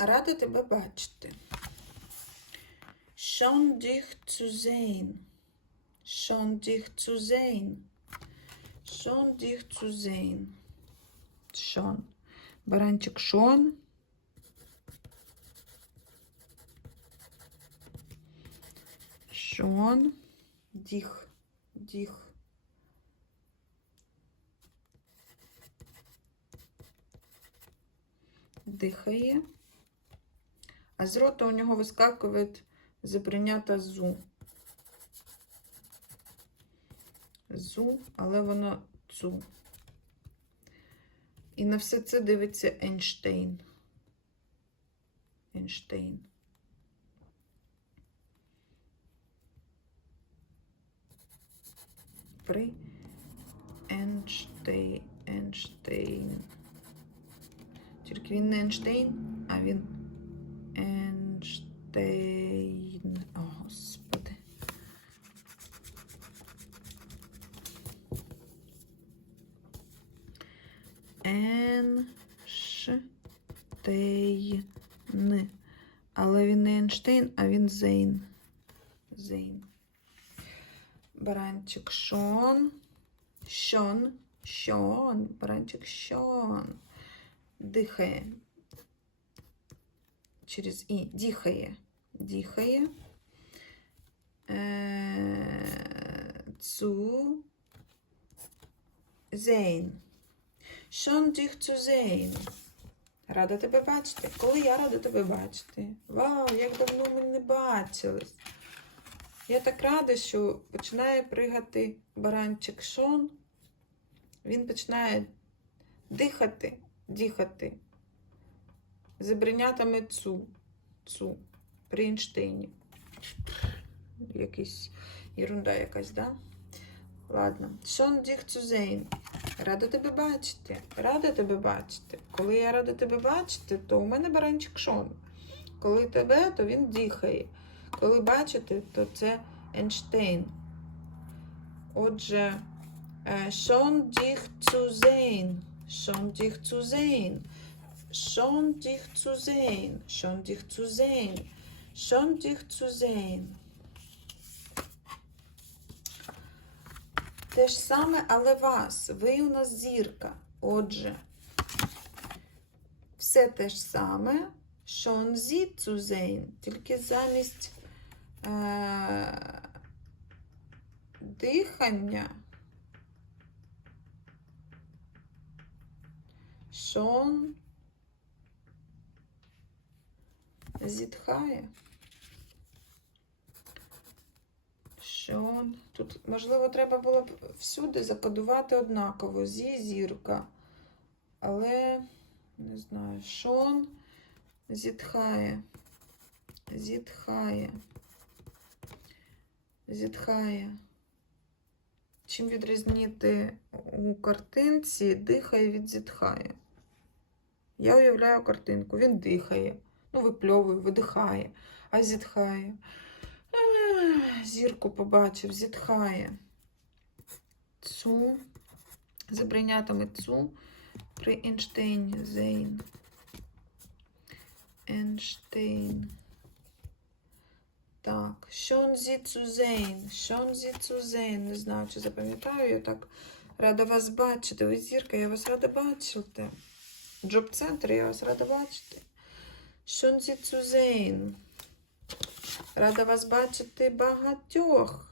Рада тебе бачити. Schon dich zu sehen. Schon dich zu sehen. Schon dich zu sehen. Schon. Баранчик Шон. Шон. Діх. Діх. Дихає. А з рота у нього вискакує заприйнята зу. Зу, але воно цу. І на все це дивиться Ейнштейн. Ейнштейн. При Ейнштейн. Ейнштейн. Тільки він не Ейнштейн, а він Ейнштейн. О, Господи. Ейнштейн. Але він не Ейнштейн, а він Зейн. Зейн. Баранчик Шон. Шон. Шон. Баранчик Шон. Дихає. Через І. Дихає. Е, Цу. Зейн. Шон діх цу зейн. Рада тебе бачити. Коли я рада тебе бачити. Вау, як давно ми не бачились. Я так рада, що починає пригати баранчик Шон. Він починає дихати, дихати. Забринятами цу. Цу. При Ейнштейні. Якийсь ерунда якась, да? Ладно. Шон діх цузейн. Рада тебе бачити. Рада тебе бачити. Коли я рада тебе бачити, то у мене баранчик Шон. Коли тебе, то він дихає. Коли бачите, то це Ейнштейн. Отже, Шон діх цузейн. Шон діх цузейн. Schon dich zu sehen. Schon dich zu sehen. Schon dich zu sehen. Те ж саме, але вас. Ви у нас зірка. Отже, все те ж саме. Schon sie zu sehen. Тільки замість е- дихання. Schon зітхає. Що? Тут, можливо, треба було б всюди закодувати однаково. Зі зірка. Але, не знаю, Шон зітхає. Зітхає. Зітхає. Чим відрізнити у картинці дихає від зітхає? Я уявляю картинку. Він дихає. Ну, випльовує, видихає, а зітхає. Зірку побачив, зітхає. Цу. Забринятиме цу при Ейнштейні. Зейн. Ейнштейн. Так. Zu sehen. Schon sie. Не знаю, чи запам'ятаю. Я так рада вас бачити. Ви зірка, я вас рада бачити. Джоб-центр, я вас рада бачити. Schon Sie. Рада вас бачити багатьох.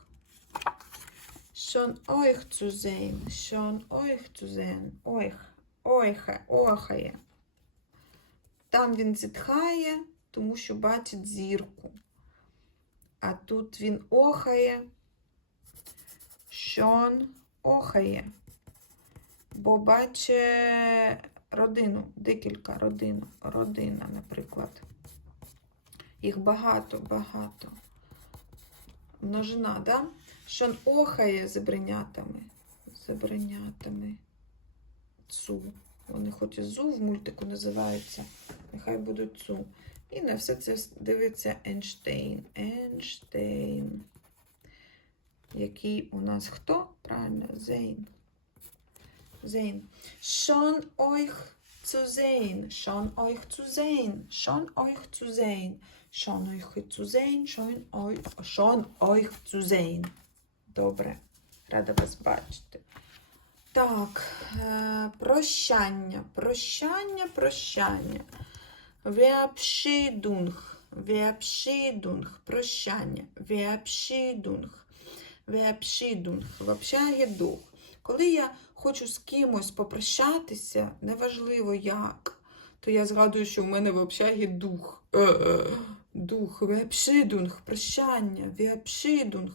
Euch zu sehen. Schon euch zu sehen. Ойхе. Охає. Там він зітхає, тому що бачить зірку. А тут він охає. Schon охає. Бо бачить родину, декілька родин, родина, наприклад. Їх багато, багато. Множина, да? Що охає забринятами. Забринятами. Цу. Вони хоч і зу в мультику називаються. Нехай будуть цу. І на все це дивиться Ейнштейн. Ейнштейн. Який у нас хто? Правильно, Зейн. Зейн. Schon euch zu sehen. Schön euch zu sehen. Schön euch zu sehen. Schön euch zu sehen. Schön euch, schön euch zu sehen. Добре. Рада вас бачити. Так, е, прощання, прощання, прощання. Verabschiedung, Verabschiedung, прощання, Verabschiedung, Verabschiedung, в общагі дух. Коли я хочу з кимось попрощатися, неважливо як, то я згадую, що в мене в общагі дух. Е-е, Дух, Verabschiedung, прощання, Verabschiedung,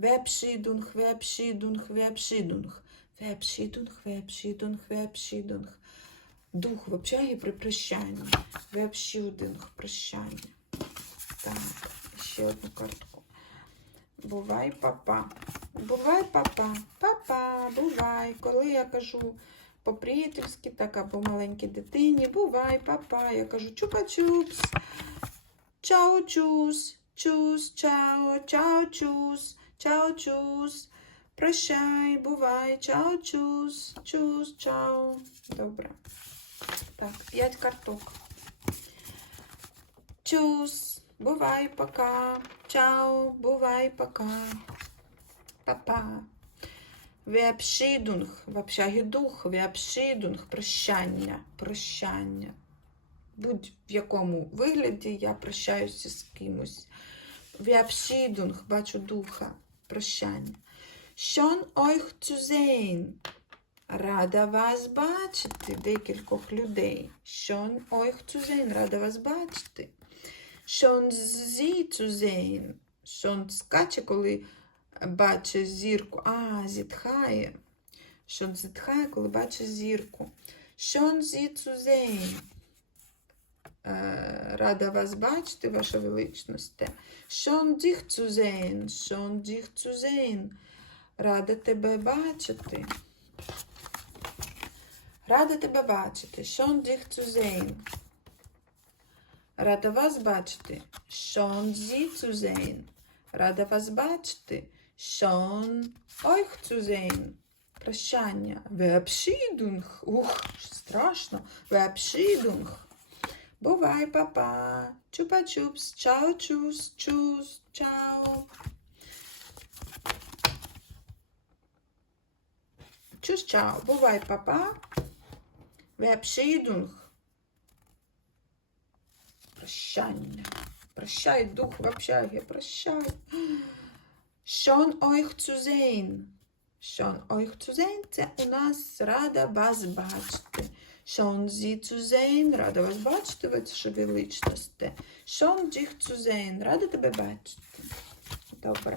Verabschiedung, Verabschiedung, Verabschiedung, Verabschiedung, Verabschiedung, Verabschiedung. Дух в общагі при прощанні. Verabschiedung, прощання. Так, ще одну картку. Бувай, папа. Бувай, папа. Папа, бувай. Коли я кажу по-приятельськи, так або маленькій дитині, бувай, папа. Я кажу чупа-чупс. Чао, чус. Чао, чао, чус. Чао, чус. Прощай, бувай, чао, чус. Чус, чао. Добре. Так, п'ять карток. Чус. Бувай, пока. Чао, бувай, пока. Папа. Verabschiedung, в общагі дух, Verabschiedung, прощання, прощання. Будь в якому вигляді я прощаюся з кимось. Verabschiedung, бачу духа, прощання. Euch zu sehen. Рада вас бачити декількох людей. Euch zu sehen. Рада вас бачити. Sie zu sehen. Schön скаче, коли бачить зірку. А, зітхає. Schön зітхає, коли бачить зірку. Sie zu. Е, Рада вас бачити, ваша величність. Dich zu sehen. Schön dich. Рада тебе бачити. Рада тебе бачити. Schön dich zu. Рада вас бачити. Sie zu. Рада вас бачити. Schön euch zu sehen. Прощання. Verabschiedung. Ух, страшно. Verabschiedung. Бувай, папа. Чупа-чупс. Чао, чус, чус, чао. Чус, чао. Бувай, папа. Verabschiedung. Прощання. Прощай, дух в прощай. Schön euch zu sehen. Schon euch zu sehen, це у нас рада вас бачити. Schon sie zu sehen, рада вас бачити, ваша величність. Schon dich zu sehen, рада тебе бачити. Добре.